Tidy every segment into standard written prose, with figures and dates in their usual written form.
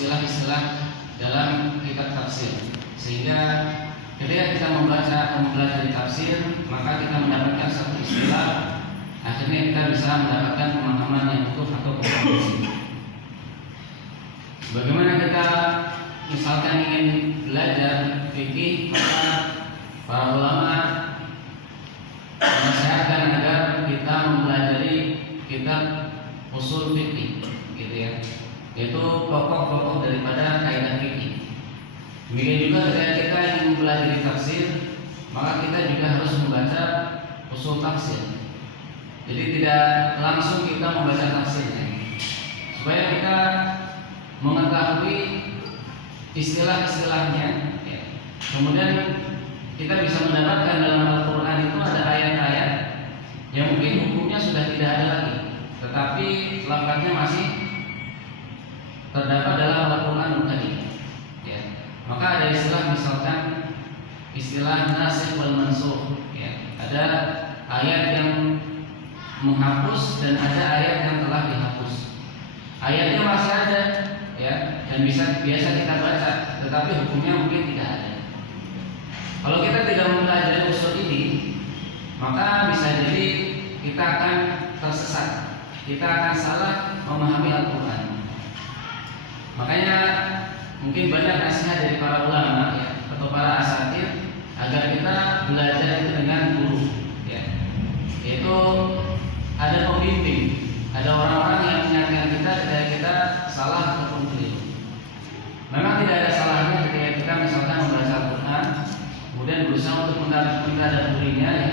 istilah-istilah dalam kitab tafsir, sehingga ketika kita membaca atau mempelajari tafsir, maka kita mendapatkan satu istilah, akhirnya kita bisa mendapatkan pemahaman yang utuh atau komprehensif. Bagaimana kita misalkan ingin belajar fikih, maka para ulama menasihatkan agar kita mempelajari kitab usul fikih, gitu ya, yaitu pokok-pokok daripada kaidah fikih. Demikian juga ketika kita ingin mempelajari tafsir, maka kita juga harus membaca usul tafsir. Jadi tidak langsung kita membaca tafsirnya, supaya kita mengetahui istilah-istilahnya, ya. Kemudian kita bisa mendapatkan dalam Al-Quran itu ada ayat-ayat yang mungkin hukumnya sudah tidak ada lagi, tetapi lafaznya masih terdapat dalam Al-Quran tadi, ya. Maka ada istilah, misalkan istilah nasikh wal mansukh, ya. Ada ayat yang menghapus dan ada ayat yang telah dihapus. Ayatnya masih ada, ya, dan biasa kita baca, tetapi hukumnya mungkin tidak ada. Kalau kita tidak mempelajari usul ini, maka bisa jadi kita akan tersesat, kita akan salah memahami Al-Quran. Makanya mungkin banyak nasihat dari para ulama, ya, atau para asatidz agar kita belajar itu dengan guru, ya. Yaitu ada pembimbing, ada orang-orang yang mengingatkan kita ketika kita salah ataupun keliru. Memang tidak ada salahnya ketika kita misalkan membaca Al-Quran, kemudian berusaha untuk mentadaburinya, ya,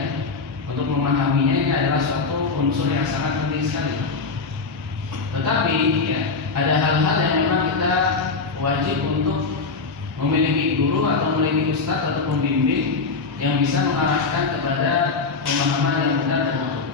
untuk memahaminya. Ini adalah suatu unsur yang sangat penting sekali. Tetapi, ya, ada hal-hal yang memang kita wajib untuk memiliki guru atau memiliki ustadz atau pembimbing yang bisa mengarahkan kepada pemahaman yang benar dan betul.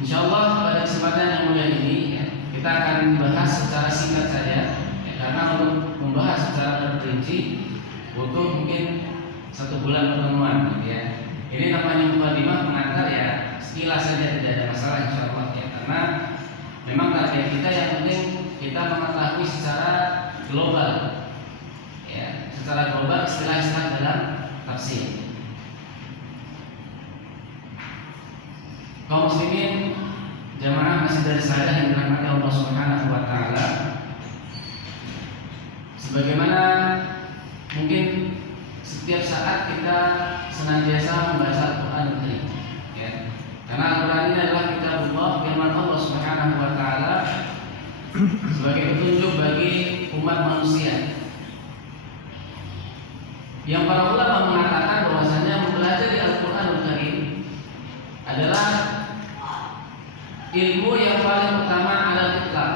InsyaAllah pada kesempatan yang mulia ini, ya, kita akan bahas secara singkat saja, ya, karena untuk membahas secara terperinci butuh mungkin 1 bulan pertemuan, ya. Ini namanya mukadimah, pengantar, ya, sekilas saja, tidak ada masalah insyaallah, ya, karena memang target kita yang penting kita mengetahui secara global, ya, secara global istilah-istilah dalam tafsir. Kaum muslimin jamaah masjid dari sahadah yang dirahmati Allah Subhanahu wa taala, sebagaimana mungkin setiap saat kita senantiasa membaca Al-Quran, ya. Karena Al-Quran ini adalah kitabullah, firman Allah Subhanahu wa taala, sebagai petunjuk bagi umat manusia. Yang para ulama mengatakan bahwasanya mempelajari Al-Qur'anul Karim adalah ilmu yang paling utama ala itlaq,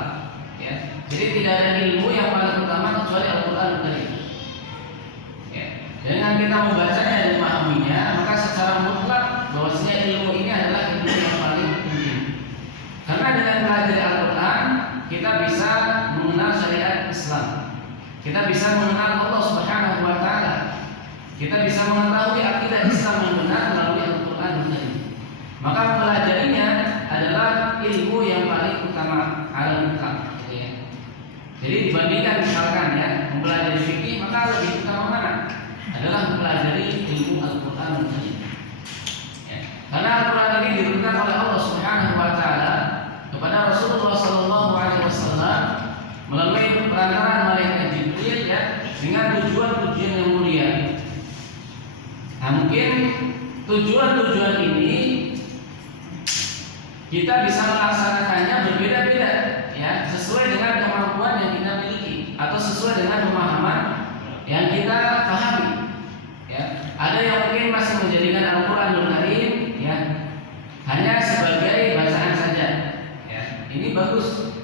ya. Jadi tidak ada ilmu yang paling utama kecuali Al-Qur'anul Karim, ya. Dengan kita membacanya dan memahaminya, maka secara mutlak bahwasanya ilmu ini adalah ilmu yang paling penting. Karena dengan belajar Al-Qur'an kita bisa mengenal syariat Islam, kita bisa mengenal Allah Subhanahu wa taala, kita bisa mengetahui akidah Islam yang benar melalui Al-Qur'anul Karim. Maka mempelajarinya adalah ilmu yang paling utama alam itlaq, gitu, ya. Jadi dibandingkan misalkan, ya, mempelajari fikih, maka lebih utama mana? Adalah mempelajari ilmu Al-Qur'anul Karim, ya. Karena Al-Qur'an ini diturunkan oleh Allah Subhanahu wa taala kepada Rasulullah sallallahu alaihi wasallam melalui perantaraan malaikat Jibril, ya, dengan tujuan-tujuan yang mulia. Nah, mungkin tujuan-tujuan ini kita bisa melaksanakannya berbeda-beda, ya, sesuai dengan kemampuan yang kita miliki atau sesuai dengan pemahaman yang kita pahami, ya. Ada yang mungkin masih menjadikan Al-Qur'anul Karim, ya, hanya sebagai bacaan saja, ya. Ini bagus,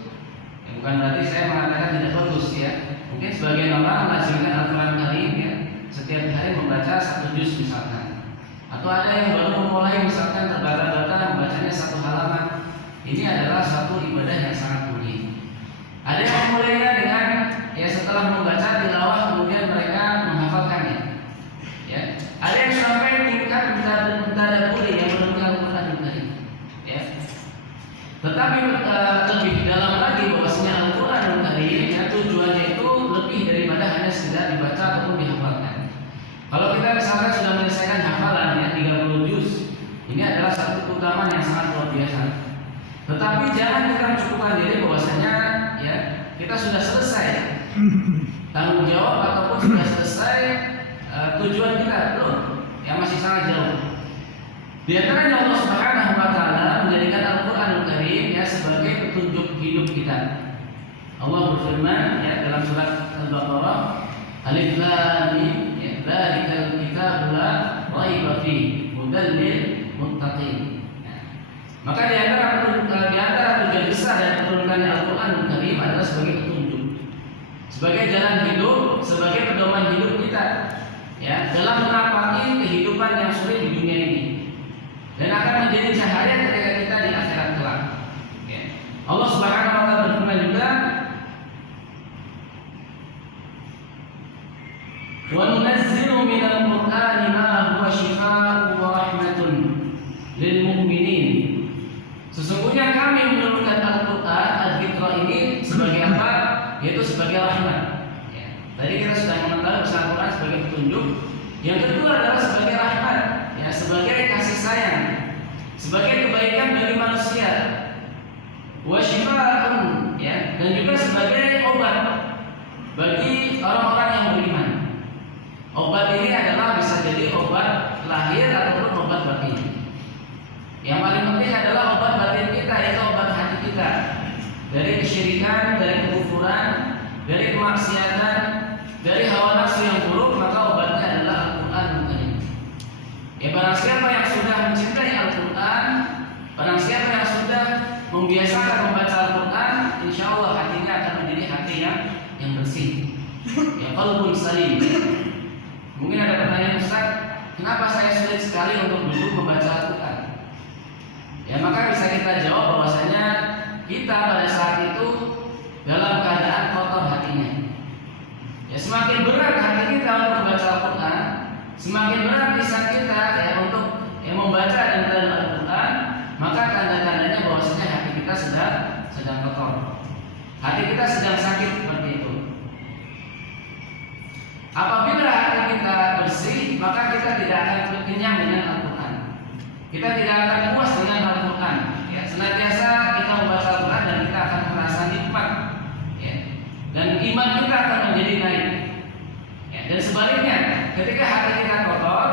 ya, bukan berarti saya mengatakan tidak bagus, ya. Mungkin sebagian orang melazimkan Al-Qur'an Karim, ya, setiap hari membaca 1 juz misalkan. Atau ada yang baru memulai misalkan terbata-bata membacanya 1 halaman. Ini adalah suatu ibadah yang sangat mulia. Ada yang memulainya dengan, ya, setelah membaca tilawah kemudian mereka menghafalkannya, ya. Ada yang sampai tingkat mentadaburi yang menurut Al-Qur'an, ya. Tetapi lebih dalam lagi misalkan sudah menyelesaikan hafalan ya 30 juz, ini adalah satu keutamaan yang sangat luar biasa. Tetapi jangan kita mencukupkan diri bahwasanya ya kita sudah selesai tanggung jawab ataupun sudah selesai tujuan kita, belum, yang masih sangat jauh. Di antaranya Allah Subhanahu wa taala menjadikan Al-Qur'anul Karim ya sebagai petunjuk hidup kita. Allah berfirman ya dalam surat Al-Baqarah, Alif Lam Mim, ya, dzalikal kitabul la raiba fihi hudal lil muttaqin. Maka di antara tujuan besar dari turunkannya Al-Qur'anul Karim adalah sebagai petunjuk, sebagai jalan hidup, sebagai pedoman hidup kita ya dalam menapaki kehidupan yang sulit di dunia ini, dan akan menjadi cahaya ketika kita di akhirat kelak. Ya. Allah Subhanahu wa taala berfirman juga, "Wa nunazzilu minal Qur'ani ma huwa shifaa'un wa rahmatun lil mu'minin." Sesungguhnya kami menurunkan Al-Qur'an, Al-Dzikra ini sebagai apa? Yaitu sebagai rahmat. Ya. Tadi kita sudah mengetahui Al-Qur'an sebagai petunjuk. Yang kedua adalah sebagai rahmat, ya, sebagai kasih sayang, sebagai kebaikan bagi manusia. Wa shifaa'un, ya, dan juga sebagai obat bagi orang-orang yang beriman. Obat ini adalah bisa jadi obat lahir ataupun obat batin. Yang paling penting adalah obat batin kita, yaitu obat hati kita dari kesyirikan, dari kekufuran, dari kemaksiatan, dari hawa nafsu yang buruk. Maka obatnya adalah Al-Qur'an Karim. Ya, barang siapa yang sudah mencintai Al-Qur'an, barang siapa yang sudah membiasakan membaca Al-Qur'an, insya Allah hatinya akan menjadi hati yang bersih, ya, qalbun salim. Mungkin ada pertanyaan, Ustaz, kenapa saya sulit sekali untuk duduk membaca Al-Quran? Ya, maka bisa kita jawab bahwasanya kita pada saat itu dalam keadaan kotor hatinya. Ya, semakin berat hati kita untuk membaca Al-Quran, semakin berat lisan kita ya untuk membaca dan belajar Al-Quran, maka tanda-tandanya bahwasanya hati kita sedang kotor. Hati kita sedang sakit seperti itu. Apabila hati kita bersih, maka kita tidak akan kenyang dengan Al-Quran. Kita tidak akan puas dengan Al-Quran. Ya, senantiasa kita membaca Al-Quran dan kita akan merasa nikmat. Ya, dan iman kita akan menjadi naik. Ya, dan sebaliknya, ketika hati kita kotor,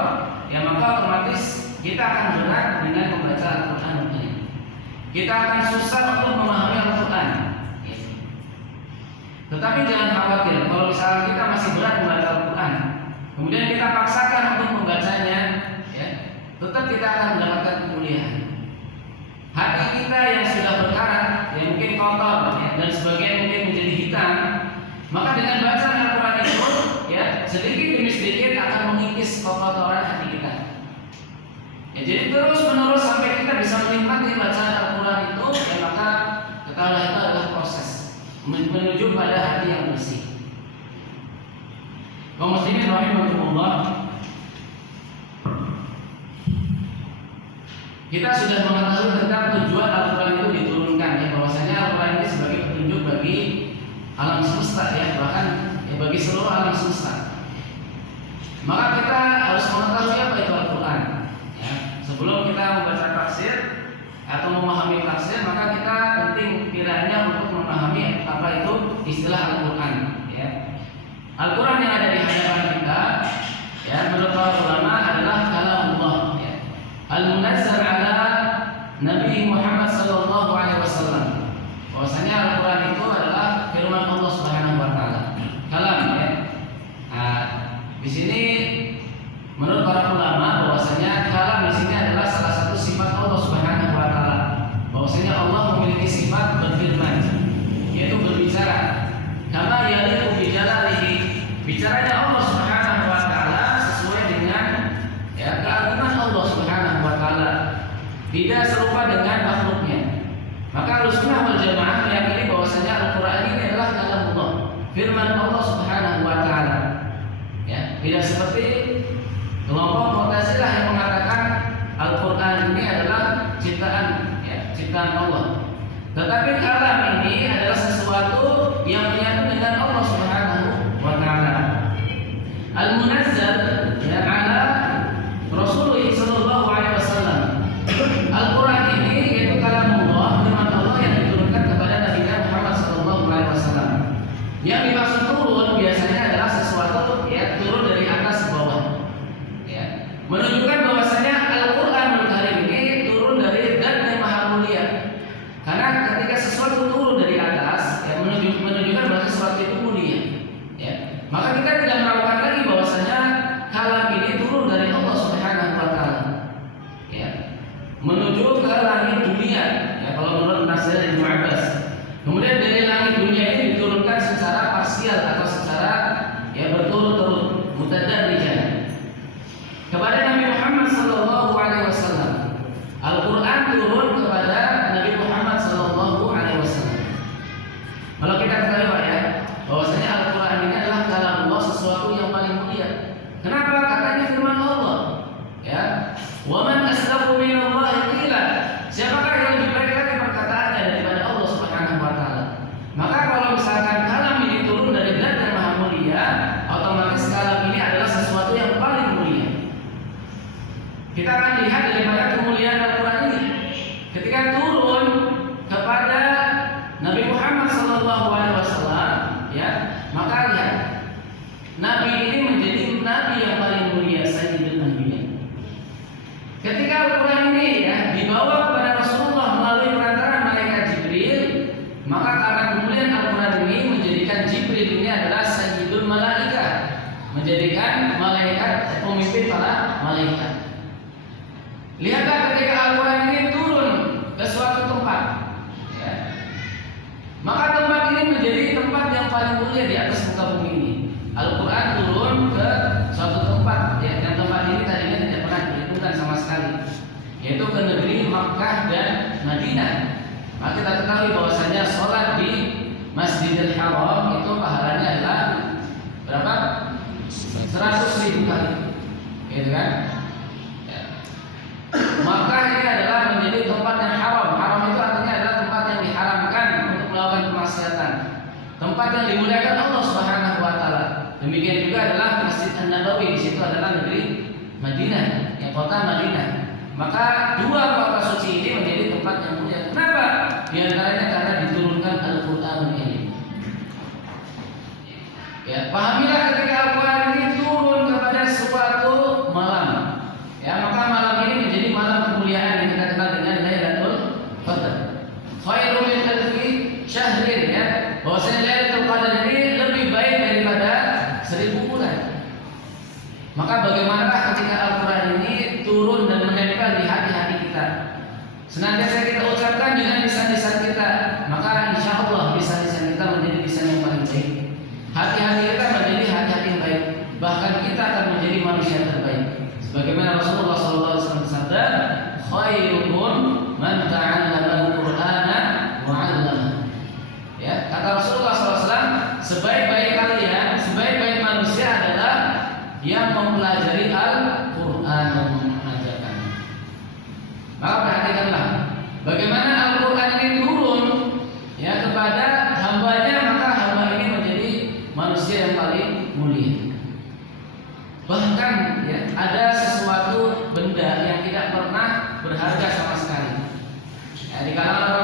ya maka otomatis kita akan berat dengan membaca Al-Quran. Kita akan susah untuk memahami Al-Quran. Ya. Tetapi jangan khawatir, kalau misalnya kita masih berat membaca Al-Quran, kemudian kita paksakan untuk membacanya, ya, tetap kita akan mendapatkan kemuliaan. Hati kita yang sudah berkarat, yang mungkin kotor, ya, dan sebagian mungkin menjadi hitam, maka dengan bacaan Al-Quran itu, ya, sedikit demi sedikit akan mengikis kotoran hati kita. Ya, jadi terus menerus sampai kita bisa menikmati bacaan Al-Quran itu, ya, maka ketahuilah itu adalah proses menuju pada hati yang bersih. Kaum muslimin rahimakumullah, kita sudah mengetahui tentang tujuan Al-Quran itu diturunkan, ya, bahwasanya Al-Quran ini sebagai petunjuk bagi alam semesta, ya, bahkan ya, bagi seluruh alam semesta. Maka kita harus mengetahui apa itu Al-Quran. Ya, sebelum kita membaca tafsir atau memahami tafsir, maka kita penting kiranya untuk memahami apa itu istilah Al-Quran. Ya. Al-Quran yang ada di hadapan kita, ya, menurut para ulama adalah kalamullah, ya, al-munazzal ala Nabi Muhammad sallallahu alaihi wasallam. Bahwasanya Al-Quran itu adalah firman Allah Subhanahu wa taala. Kalam, ya. Nah, di sini menurut para ulama bahwasanya kalam di sini adalah salah satu sifat Allah Subhanahu wa taala. Bahwasanya Allah memiliki sifat berfirman, yaitu berbicara. Kama yaliqu bi jalalihi, bicaranya Allah Subhanahu wa taala sesuai dengan, ya, keagungan Allah Subhanahu wa taala, tidak serupa dengan makhluknya. Maka Ahlussunnah wal Jamaah meyakini bahwasanya Al-Qur'an ini adalah kalamullah, firman Allah Subhanahu wa taala. Ya, tidak seperti kelompok Mu'tazilah yang mengatakan Al-Qur'an ini adalah ciptaan, ya, ciptaan Allah. Tetapi kalam ini adalah sesuatu yang menyatu dengan Allah Subhanahu wa taala. Al-munazzal, ya, ala Kalau kita ketahui Pak ya, bahwasanya Al-Quran ini adalah kalam Allah, sesuatu yang paling mulia. Kenapa? Karena ini firman Allah. Ya, wa man asdaqu minallahi qila. Siapakah yang lebih baik lagi perkataannya daripada Allah Subhanahu wa taala? Maka kalau misalkan kalam ini turun dari zat yang maha mulia, otomatis kalam ini adalah sesuatu yang paling mulia. Kita akan lihat daripada kemuliaan Al-Quran ini. Ketika turun kepada Nabi Muhammad SAW, ya, maka lihat, Nabi ini menjadi Nabi yang paling mulia, Sayyidul Anbiya. Ketika Al-Quran ini ya dibawa kepada Rasulullah melalui perantara malaikat Jibril, maka karena kemuliaan Al-Quran ini menjadikan Jibril ini adalah Sayyidul Malaika, menjadikan malaikat pemimpin para malaikat. Lihatlah ketika Al-Quran ini turun ke suatu tempat, ya, maka tempat ini menjadi tempat yang paling mulia di atas muka bumi ini. Al-Quran turun ke suatu tempat, ya, yang tempat ini tadinya tidak pernah diperhitungkan sama sekali, yaitu ke negeri Makkah dan Madinah. Maka kita ketahui bahwasanya sholat di Masjidil Haram itu pahalanya adalah berapa? 100.000 kali, gitu kan? Makkah ini adalah menjadi tempat yang haram. Haram itu artinya adalah tempat yang diharamkan untuk melakukan kemaksiatan, tempat yang dimuliakan Allah Subhanahu wa taala. Demikian juga adalah Masjid An-Nabawi, di situ adalah negeri Madinah, yang kota Madinah. Maka dua kota suci ini menjadi tempat yang mulia. Kenapa? Di antaranya karena diturunkan Al-Qur'an ini. Ya, pahamilah ketika Al-Qur'an ini turun kepada suatu malam. Ya, maka malam ini menjadi malam kemuliaan yang kita kenal dengan Lailatul Qadar. Khairul min alfi syahrin, ya. Bahwasanya Lailatul Qadar ini lebih baik daripada 1000 bulan. Maka bagaimanakah ketika Al-Quran ini turun dan menempel di hati-hati kita, senantiasa kita ucapkan dengan lisan-lisan kita, maka insya Allah lisan-lisan kita menjadi lisan yang paling baik. Hati-hati kita menjadi hati-hati yang baik. Bahkan kita akan menjadi manusia terbaik. Sebagaimana Rasulullah SAW bersabda, khairukum man ta'allama al-Qur'ana wa 'allama. Ya, kata Rasulullah SAW, sebaik-baik kalian, sebaik-baik manusia adalah yang mempelajari Al-Quran dan mengajarkan. Maka perhatikanlah bagaimana Al-Quran ini turun, ya, kepada hambanya, maka hamba ini menjadi manusia yang paling mulia. Bahkan ya, ada sesuatu benda yang tidak pernah berharga sama sekali. Ya, di kalangan